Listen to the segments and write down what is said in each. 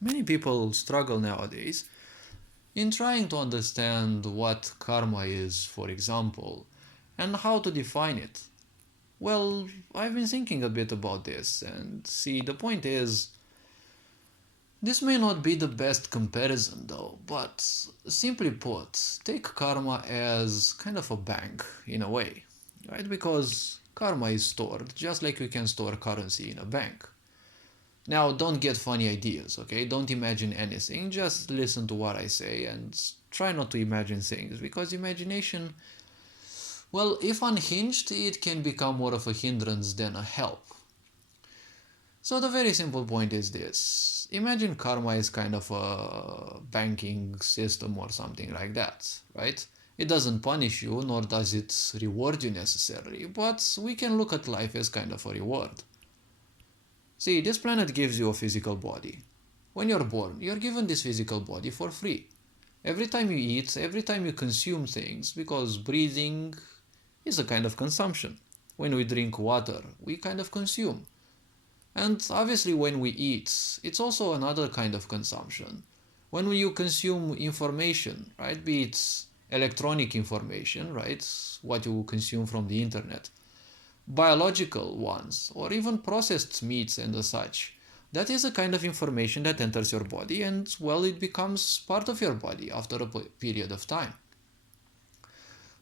Many people struggle nowadays in trying to understand what karma is, for example, and how to define it. Well, I've been thinking a bit about this, and see, the point is, this may not be the best comparison though, but simply put, take karma as kind of a bank in a way, right? Because karma is stored just like you can store currency in a bank. Now, don't get funny ideas, okay? Don't imagine anything, just listen to what I say and try not to imagine things because imagination, well, if unhinged, it can become more of a hindrance than a help. So the very simple point is this. Imagine karma is kind of a banking system or something like that, right? It doesn't punish you nor does it reward you necessarily, but we can look at life as kind of a reward. See, this planet gives you a physical body. When you're born, you're given this physical body for free. Every time you eat, every time you consume things, because breathing is a kind of consumption. When we drink water, we kind of consume. And obviously, when we eat, it's also another kind of consumption. When you consume information, right, be it electronic information, right, what you consume from the internet, biological ones, or even processed meats and the such, that is a kind of information that enters your body and, well, it becomes part of your body after a period of time.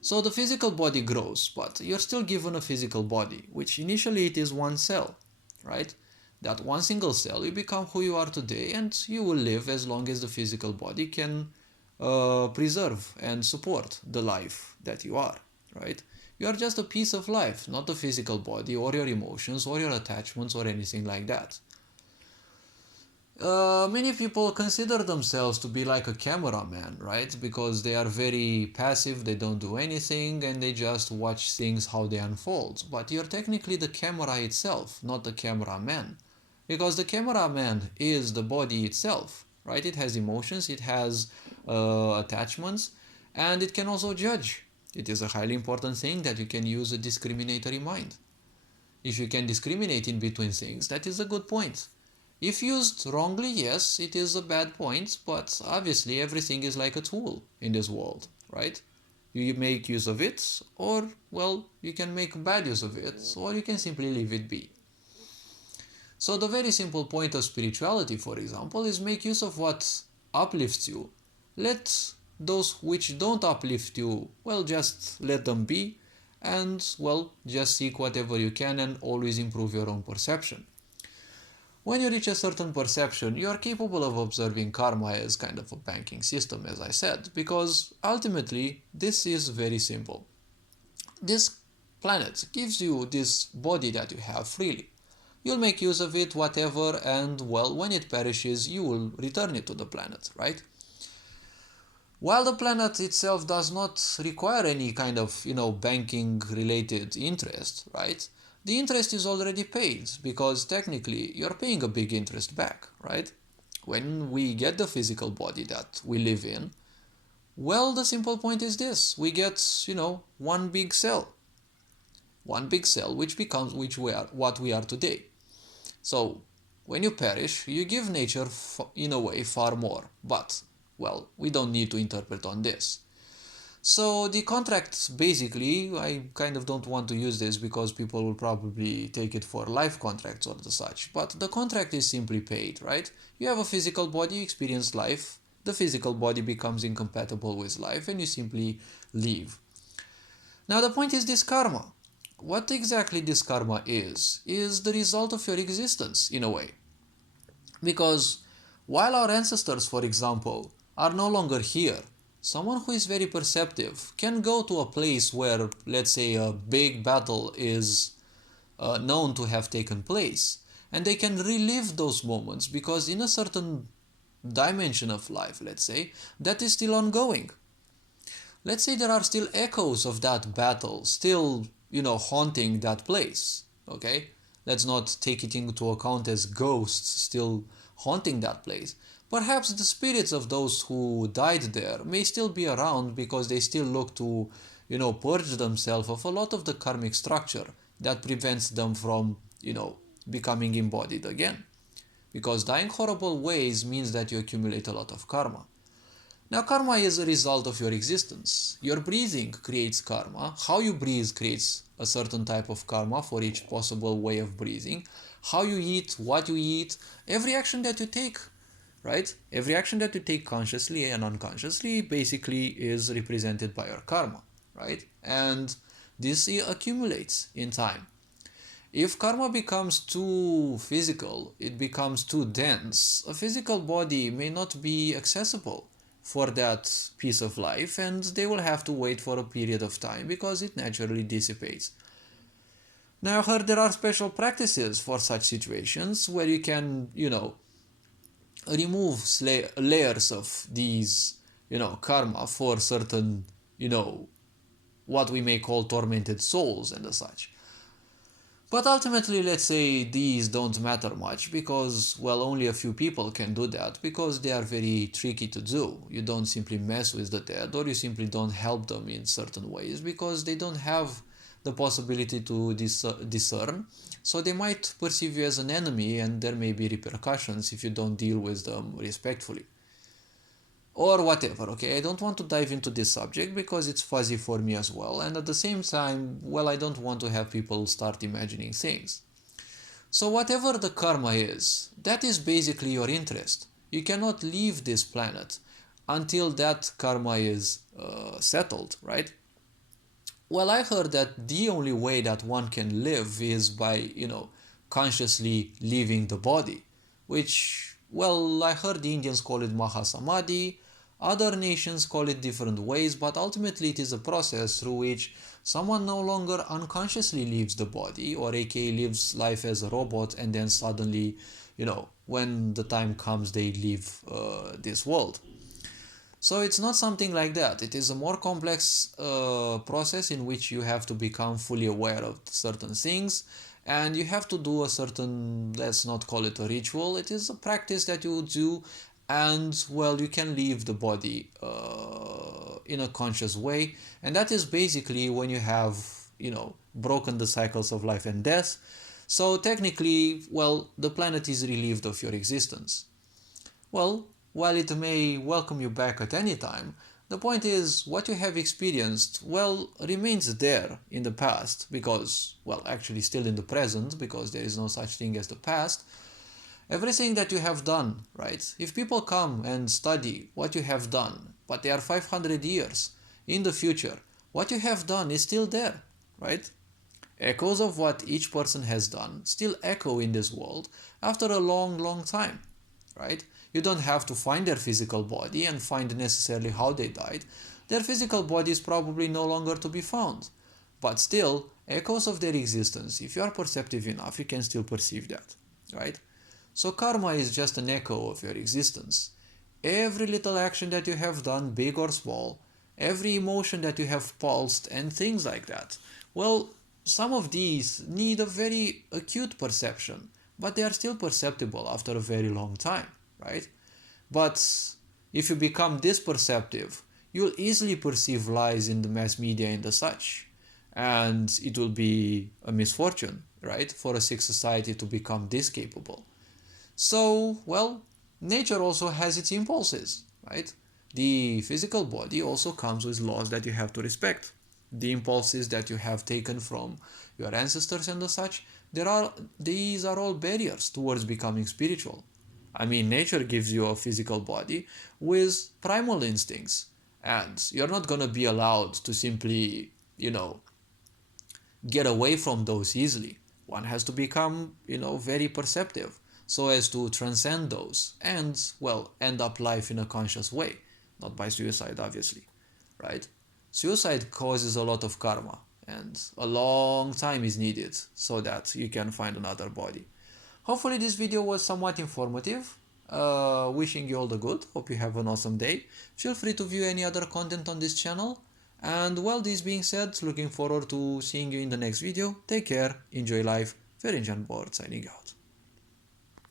So the physical body grows, but you're still given a physical body, which initially it is one cell, right? That one single cell, you become who you are today, and you will live as long as the physical body can preserve and support the life that you are, right? You are just a piece of life, not the physical body or your emotions or your attachments or anything like that. Many people consider themselves to be like a cameraman, right? Because they are very passive, they don't do anything, and they just watch things how they unfold. But you're technically the camera itself, not the cameraman. Because the cameraman is the body itself, right? It has emotions, it has attachments, and it can also judge. It is a highly important thing that you can use a discriminatory mind. If you can discriminate in between things, that is a good point. If used wrongly, yes, it is a bad point, but obviously everything is like a tool in this world, right? You make use of it, or, well, you can make bad use of it, or you can simply leave it be. So the very simple point of spirituality, for example, is make use of what uplifts you. Let those which don't uplift you, well, just let them be, and, well, just seek whatever you can and always improve your own perception. When you reach a certain perception, you are capable of observing karma as kind of a banking system, as I said, because ultimately this is very simple. This planet gives you this body that you have freely. You'll make use of it, whatever, and, well, when it perishes, you will return it to the planet, right? While the planet itself does not require any kind of, banking related interest, right? The interest is already paid because technically you're paying a big interest back, right? When we get the physical body that we live in, well, the simple point is this. We get, one big cell. One big cell which becomes which we are what we are today. So, when you perish, you give nature in a way far more, but, well, we don't need to interpret on this. So the contracts, basically, I kind of don't want to use this because people will probably take it for life contracts or the such, but the contract is simply paid, right? You have a physical body, you experience life, the physical body becomes incompatible with life, and you simply leave. Now the point is this karma. What exactly this karma is the result of your existence, in a way. Because while our ancestors, for example, are no longer here, someone who is very perceptive can go to a place where, let's say, a big battle is known to have taken place, and they can relive those moments because in a certain dimension of life, let's say, that is still ongoing. Let's say there are still echoes of that battle still, haunting that place, okay? Let's not take it into account as ghosts still haunting that place. Perhaps the spirits of those who died there may still be around because they still look to, purge themselves of a lot of the karmic structure that prevents them from, becoming embodied again. because dying horrible ways means that you accumulate a lot of karma. Now, karma is a result of your existence. Your breathing creates karma. How you breathe creates a certain type of karma for each possible way of breathing. How you eat, what you eat, every action that you take, right? Every action that you take consciously and unconsciously basically is represented by your karma, right? And this accumulates in time. If karma becomes too physical, it becomes too dense, a physical body may not be accessible for that piece of life, and they will have to wait for a period of time because it naturally dissipates. Now, I heard there are special practices for such situations where you can, remove layers of these, karma for certain, what we may call tormented souls and such. But ultimately, let's say these don't matter much because, well, only a few people can do that because they are very tricky to do. You don't simply mess with the dead, or you simply don't help them in certain ways because they don't have the possibility to discern. So they might perceive you as an enemy, and there may be repercussions if you don't deal with them respectfully. Or whatever, okay? I don't want to dive into this subject because it's fuzzy for me as well, and at the same time, well, I don't want to have people start imagining things. So whatever the karma is, that is basically your interest. You cannot leave this planet until that karma is settled, right? Well, I heard that the only way that one can live is by, consciously leaving the body, which, well, I heard the Indians call it Mahasamadhi, other nations call it different ways, but ultimately it is a process through which someone no longer unconsciously leaves the body, or aka lives life as a robot, and then suddenly, when the time comes, they leave this world. So it's not something like that. It is a more complex process in which you have to become fully aware of certain things, and you have to do a certain, let's not call it a ritual, it is a practice that you do, and well, you can leave the body in a conscious way, and that is basically when you have, broken the cycles of life and death. So technically, well, the planet is relieved of your existence. Well, while it may welcome you back at any time, the point is what you have experienced, well, remains there in the past because, well, actually still in the present because there is no such thing as the past. Everything that you have done, right? If people come and study what you have done, but they are 500 years in the future, what you have done is still there, right? Echoes of what each person has done still echo in this world after a long, long time, right? You don't have to find their physical body and find necessarily how they died. Their physical body is probably no longer to be found. But still, echoes of their existence, if you are perceptive enough, you can still perceive that, right? So karma is just an echo of your existence. Every little action that you have done, big or small, every emotion that you have pulsed, and things like that. Well, some of these need a very acute perception, but they are still perceptible after a very long time, right? But if you become this perceptive, you'll easily perceive lies in the mass media and the such. And it will be a misfortune, right, for a sick society to become this capable. So, well, nature also has its impulses, right? The physical body also comes with laws that you have to respect. The impulses that you have taken from your ancestors and the such, these are all barriers towards becoming spiritual. I mean, nature gives you a physical body with primal instincts, and you're not gonna be allowed to simply, get away from those easily. One has to become, very perceptive so as to transcend those and, well, end up life in a conscious way, not by suicide, obviously, right? Suicide causes a lot of karma, and a long time is needed so that you can find another body. Hopefully this video was somewhat informative. Wishing you all the good. Hope you have an awesome day. Feel free to view any other content on this channel. And well, this being said, looking forward to seeing you in the next video. Take care, enjoy life. Ferenc Board signing out.